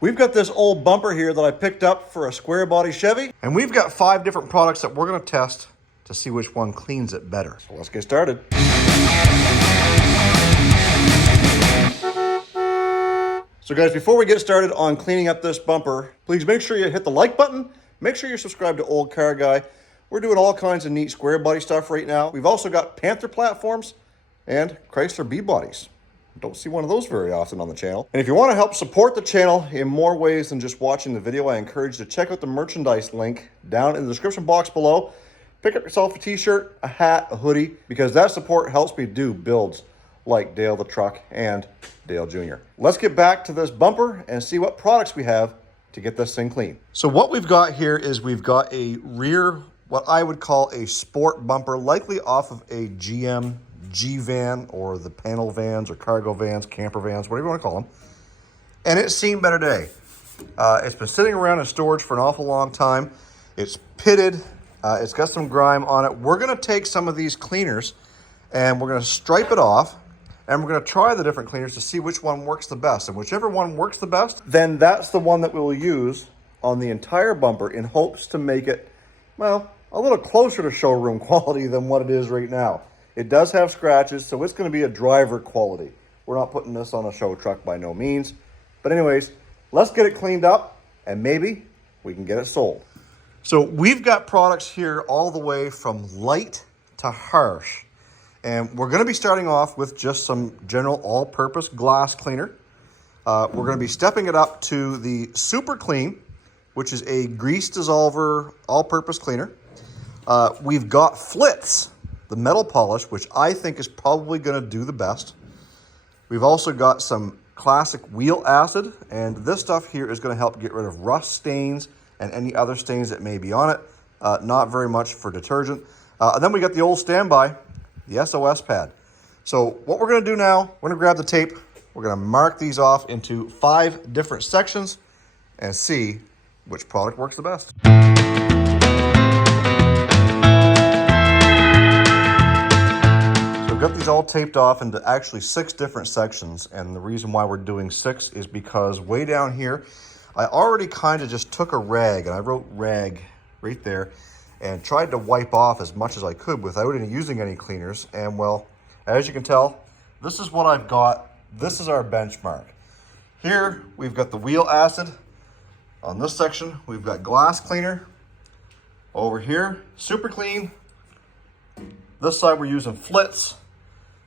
We've got this old bumper here that I picked up for a square body Chevy, and we've got 5 different products that we're gonna test to see which one cleans it better. So let's get started. So guys, before we get started on cleaning up this bumper, please make sure you hit the like button. Make sure you're subscribed to Olde Carr Guy. We're doing all kinds of neat square body stuff right now. We've also got Panther platforms and Chrysler B-bodies. Don't see one of those very often on the channel. And if you want to help support the channel in more ways than just watching the video, I encourage you to check out the merchandise link down in the description box below. Pick up yourself a t-shirt, a hat, a hoodie, because that support helps me do builds like Dale the Truck and Dale Jr. Let's get back to this bumper and see what products we have to get this thing clean. So what we've got here is we've got a rear, what I would call a sport bumper, likely off of a GM G-van or the panel vans or cargo vans, camper vans, whatever you want to call them. And it's seen better day. It's been sitting around in storage for an awful long time. It's pitted. It's got some grime on it. We're going to take some of these cleaners and we're going to stripe it off. And we're going to try the different cleaners to see which one works the best. And whichever one works the best, then that's the one that we'll use on the entire bumper in hopes to make it, well, a little closer to showroom quality than what it is right now. It does have scratches, so it's going to be a driver quality. We're not putting this on a show truck by no means. But anyways, let's get it cleaned up and maybe we can get it sold. So we've got products here all the way from light to harsh. And we're going to be starting off with just some general all-purpose glass cleaner. We're going to be stepping it up to the Super Clean, which is a grease dissolver all-purpose cleaner. We've got Flitz, the metal polish, which I think is probably going to do the best. We've also got some classic wheel acid, and this stuff here is going to help get rid of rust stains and any other stains that may be on it. Not very much for detergent. And then we got the old standby, the SOS pad. So what we're going to do now, we're going to grab the tape, we're going to mark these off into 5 different sections and see which product works the best. So we've got these all taped off into actually 6 different sections, and the reason why we're doing 6 is because way down here, I already kind of just took a rag, and I wrote rag right there, and tried to wipe off as much as I could without using any cleaners. And well, as you can tell, this is what I've got. This is our benchmark. Here, we've got the wheel acid. On this section, we've got glass cleaner. Over here, Super Clean. This side, we're using Flitz.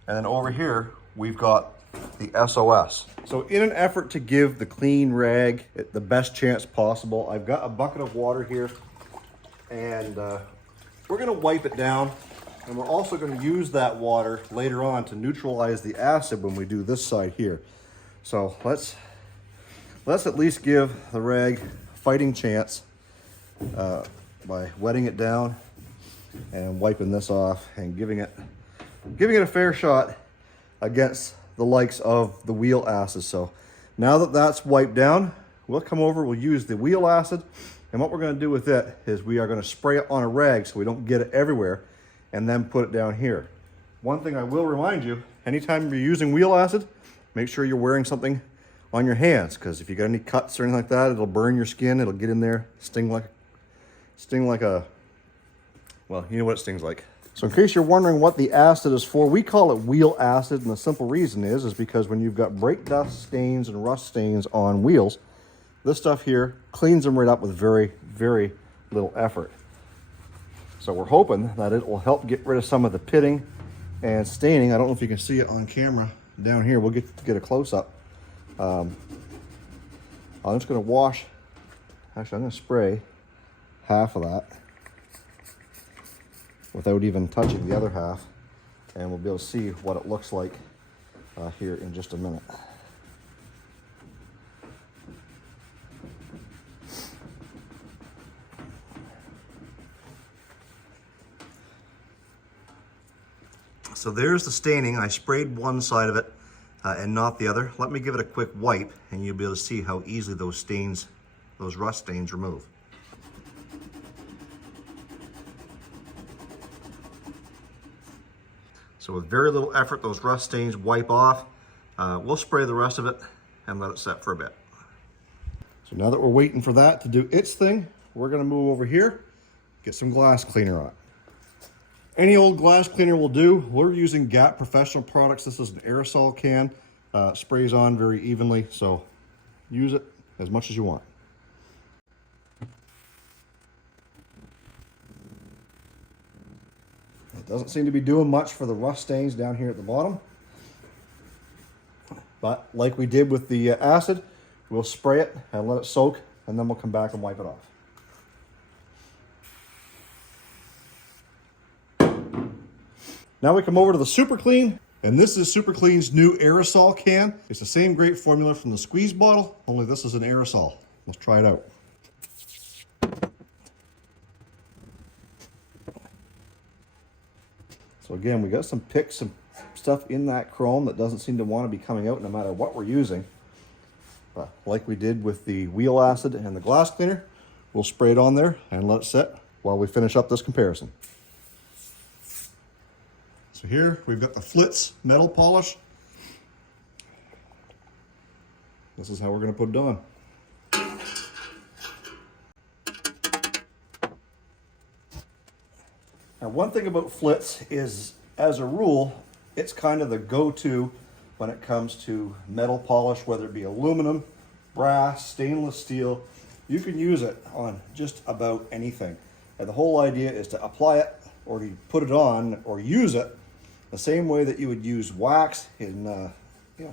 And then over here, we've got the SOS. So in an effort to give the clean rag the best chance possible, I've got a bucket of water here. And we're going to wipe it down, and we're also going to use that water later on to neutralize the acid when we do this side here. So let's at least give the rag a fighting chance by wetting it down and wiping this off and giving it a fair shot against the likes of the wheel acid. So now that that's wiped down, we'll come over, we'll use the wheel acid. And what we're going to do with it is we are going to spray it on a rag so we don't get it everywhere and then put it down here. One thing I will remind you, anytime you're using wheel acid, make sure you're wearing something on your hands, because if you got any cuts or anything like that, it'll burn your skin, it'll get in there, sting like a, well, you know what it stings like. So in case you're wondering what the acid is for, we call it wheel acid, and the simple reason is because when you've got brake dust stains and rust stains on wheels, this stuff here cleans them right up with very, very little effort. So we're hoping that it will help get rid of some of the pitting and staining. I don't know if you can see it on camera down here. We'll get a close-up. I'm just going to wash. Actually, I'm going to spray half of that without even touching the other half. And we'll be able to see what it looks like here in just a minute. So there's the staining. I sprayed one side of it and not the other. Let me give it a quick wipe and you'll be able to see how easily those stains, those rust stains, remove. So with very little effort, those rust stains wipe off. We'll spray the rest of it and let it set for a bit. So now that we're waiting for that to do its thing, we're gonna move over here, get some glass cleaner on. Any old glass cleaner will do. We're using Gap Professional products. This is an aerosol can. Sprays on very evenly, so use it as much as you want. It doesn't seem to be doing much for the rust stains down here at the bottom. But like we did with the acid, we'll spray it and let it soak, and then we'll come back and wipe it off. Now we come over to the Super Clean, and this is Super Clean's new aerosol can. It's the same great formula from the squeeze bottle, only this is an aerosol. Let's try it out. So again, we got some picks and stuff in that chrome that doesn't seem to want to be coming out no matter what we're using. But like we did with the wheel acid and the glass cleaner, we'll spray it on there and let it sit while we finish up this comparison. So here we've got the Flitz metal polish. This is how we're going to put it on. Now, one thing about Flitz is, as a rule, it's kind of the go-to when it comes to metal polish, whether it be aluminum, brass, stainless steel. You can use it on just about anything. And the whole idea is to apply it or to put it on or use it the same way that you would use wax and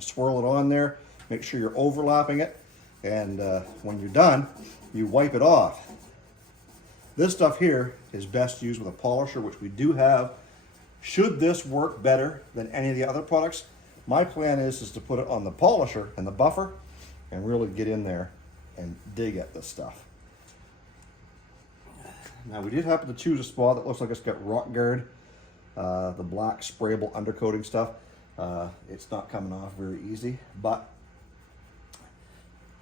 swirl it on there. Make sure you're overlapping it, and when you're done, you wipe it off. This stuff here is best used with a polisher, which we do have. Should this work better than any of the other products, my plan is to put it on the polisher and the buffer and really get in there and dig at this stuff. Now, we did happen to choose a spot that looks like it's got rock guard, the black sprayable undercoating stuff. It's not coming off very easy, but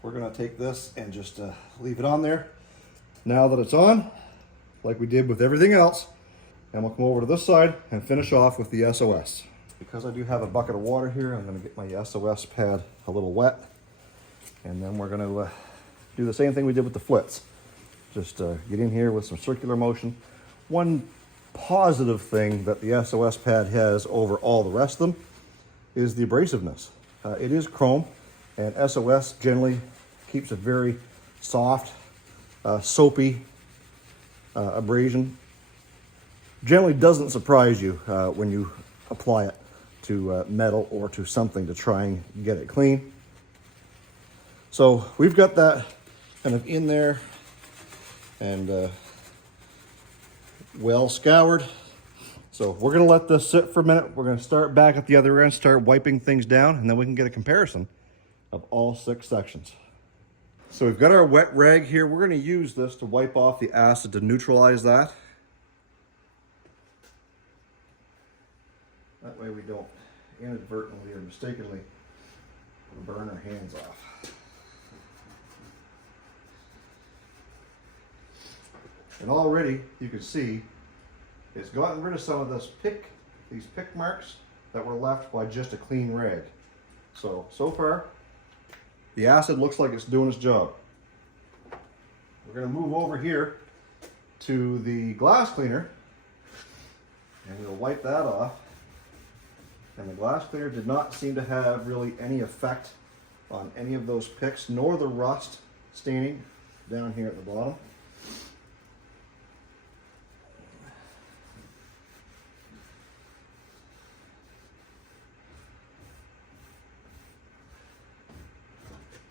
we're gonna take this and just leave it on there. Now that it's on, like we did with everything else, and we'll come over to this side and finish off with the SOS. Because I do have a bucket of water here, I'm gonna get my SOS pad a little wet, and then we're gonna do the same thing we did with the Flitz. Just get in here with some circular motion. One positive thing that the SOS pad has over all the rest of them is the abrasiveness. It is chrome, and SOS generally keeps a very soft, soapy abrasion. Generally doesn't surprise you when you apply it to metal or to something to try and get it clean. So we've got that kind of in there and well scoured. So we're gonna let this sit for a minute. We're gonna start back at the other end, start wiping things down, and then we can get a comparison of all 6 sections. So we've got our wet rag here. We're going to use this to wipe off the acid to neutralize that. That way we don't inadvertently or mistakenly burn our hands off. And already you can see it's gotten rid of some of these pick marks that were left by just a clean rag. So far, the acid looks like it's doing its job. We're going to move over here to the glass cleaner and we'll wipe that off. And the glass cleaner did not seem to have really any effect on any of those picks, nor the rust staining down here at the bottom.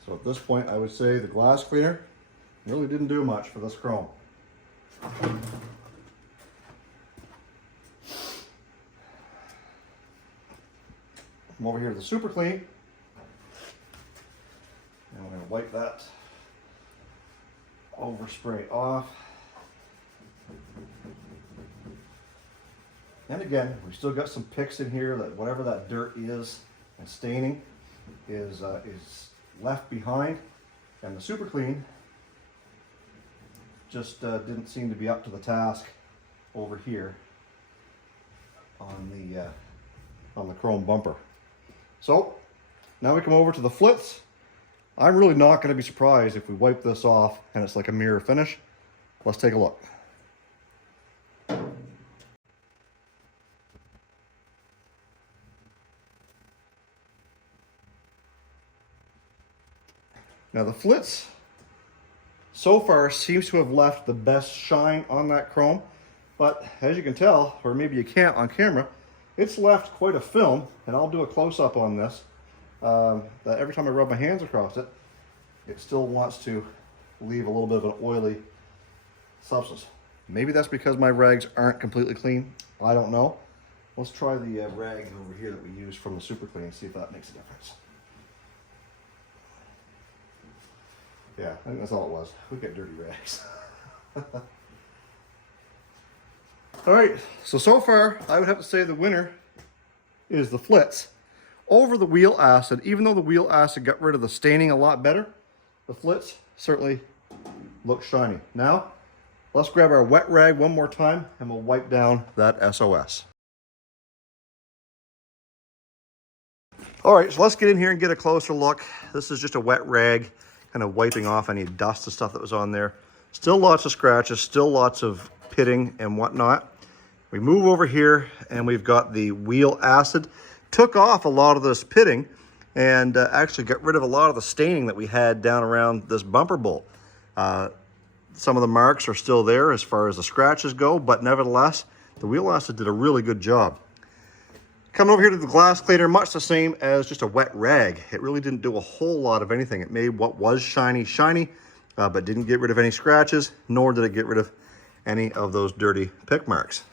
So at this point, I would say the glass cleaner really didn't do much for this chrome. Come over here to the Super Clean, and we're going to wipe that overspray off. And again, we've still got some picks in here that whatever that dirt is and staining is left behind, and the Super Clean just didn't seem to be up to the task over here on the chrome bumper. So now we come over to the Flitz, I'm really not going to be surprised if we wipe this off and it's like a mirror finish. Let's take a look. Now the Flitz so far seems to have left the best shine on that chrome, but as you can tell, or maybe you can't on camera, it's left quite a film, and I'll do a close-up on this, that every time I rub my hands across it, it still wants to leave a little bit of an oily substance. Maybe that's because my rags aren't completely clean. I don't know. Let's try the rag over here that we use from the Super Clean and see if that makes a difference. Yeah, I think that's all it was. We got dirty rags. All right, so far, I would have to say the winner is the Flitz over the wheel acid. Even though the wheel acid got rid of the staining a lot better, the Flitz certainly looks shiny. Now, let's grab our wet rag one more time and we'll wipe down that SOS. All right, so let's get in here and get a closer look. This is just a wet rag, kind of wiping off any dust and stuff that was on there. Still lots of scratches, still lots of pitting and whatnot. We move over here and we've got the wheel acid. Took off a lot of this pitting and actually got rid of a lot of the staining that we had down around this bumper bolt. Some of the marks are still there as far as the scratches go, but nevertheless, the wheel acid did a really good job. Coming over here to the glass cleaner, much the same as just a wet rag. It really didn't do a whole lot of anything. It made what was shiny, shiny, but didn't get rid of any scratches, nor did it get rid of any of those dirty pick marks.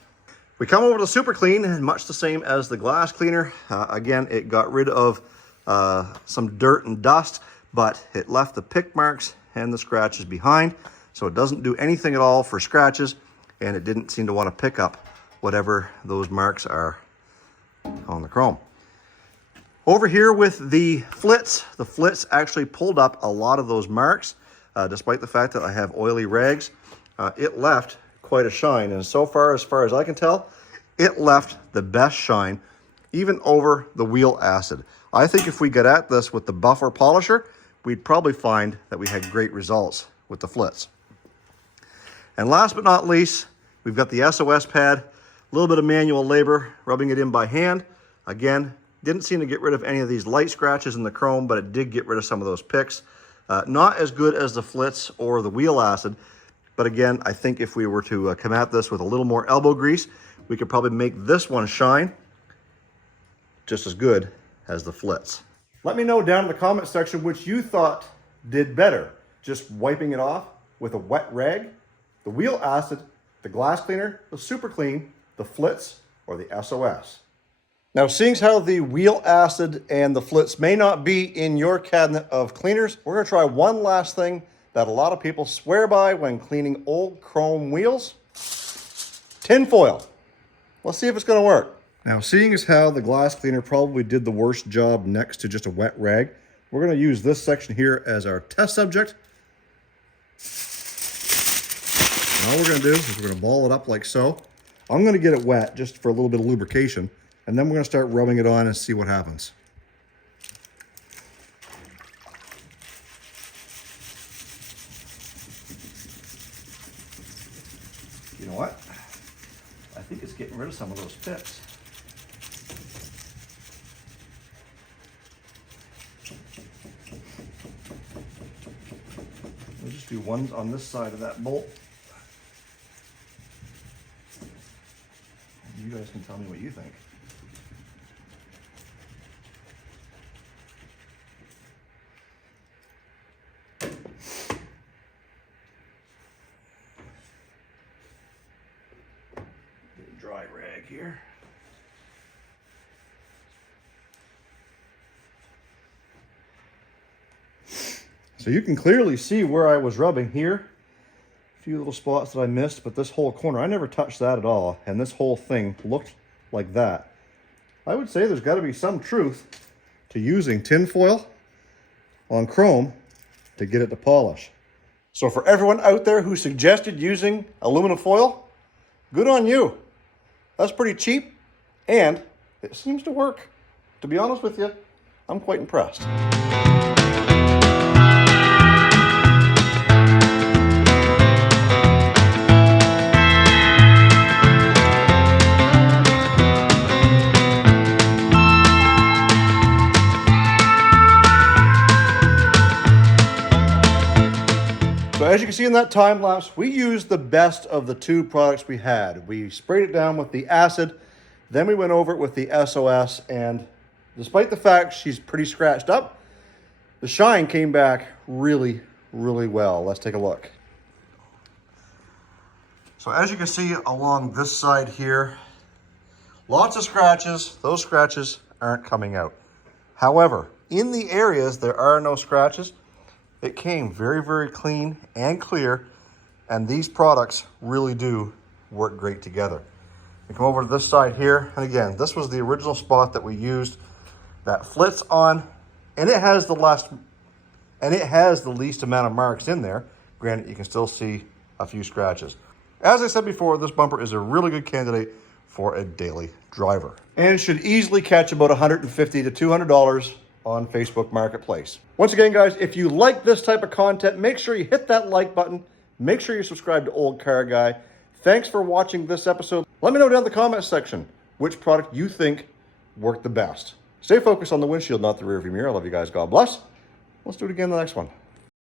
We come over to Super Clean, and much the same as the glass cleaner. Again, it got rid of some dirt and dust, but it left the pick marks and the scratches behind. So it doesn't do anything at all for scratches, and it didn't seem to want to pick up whatever those marks are on the chrome. Over here with the Flitz actually pulled up a lot of those marks, despite the fact that I have oily rags. It left quite a shine, and so far as I can tell, it left the best shine, even over the wheel acid. I think if we get at this with the buffer polisher, we'd probably find that we had great results with the Flitz. And last but not least, we've got the SOS pad, a little bit of manual labor, rubbing it in by hand. Again, didn't seem to get rid of any of these light scratches in the chrome, but it did get rid of some of those picks. Not as good as the Flitz or the wheel acid, but again, I think if we were to come at this with a little more elbow grease, we could probably make this one shine just as good as the Flitz. Let me know down in the comment section which you thought did better, just wiping it off with a wet rag, the wheel acid, the glass cleaner, the Super Clean, the Flitz, or the SOS. Now, seeing how the wheel acid and the Flitz may not be in your cabinet of cleaners, we're going to try one last thing that a lot of people swear by when cleaning old chrome wheels: tin foil. Let's see if it's going to work. Now, seeing as how the glass cleaner probably did the worst job next to just a wet rag, we're going to use this section here as our test subject. And all we're going to do is we're going to ball it up like so. I'm going to get it wet just for a little bit of lubrication, and then we're going to start rubbing it on and see what happens. You know what? I think it's getting rid of some of those pits. We'll just do one on this side of that bolt. You guys can tell me what you think. Dry rag here. So you can clearly see where I was rubbing here. A few little spots that I missed, but this whole corner, I never touched that at all, and this whole thing looked like that. I would say there's got to be some truth to using tin foil on chrome to get it to polish. So for everyone out there who suggested using aluminum foil, good on you. That's pretty cheap, and it seems to work. To be honest with you, I'm quite impressed. So as you can see in that time lapse, we used the best of the two products we had. We sprayed it down with the acid, then we went over it with the SOS, and despite the fact she's pretty scratched up, the shine came back really, really well. Let's take a look. So as you can see along this side here, lots of scratches. Those scratches aren't coming out. However, in the areas there are no scratches, it came very, very clean and clear, and these products really do work great together. We come over to this side here, and again, this was the original spot that we used that Flitz on, and it has the least amount of marks in there. Granted, you can still see a few scratches. As I said before, this bumper is a really good candidate for a daily driver and should easily catch about $150 to $200 on Facebook Marketplace. Once again, guys, if you like this type of content, make sure you hit that like button. Make sure you subscribe to Olde Carr Guy. Thanks for watching this episode. Let me know down in the comment section which product you think worked the best. Stay focused on the windshield, not the rearview mirror. I love you guys. God bless. Let's do it again in the next one.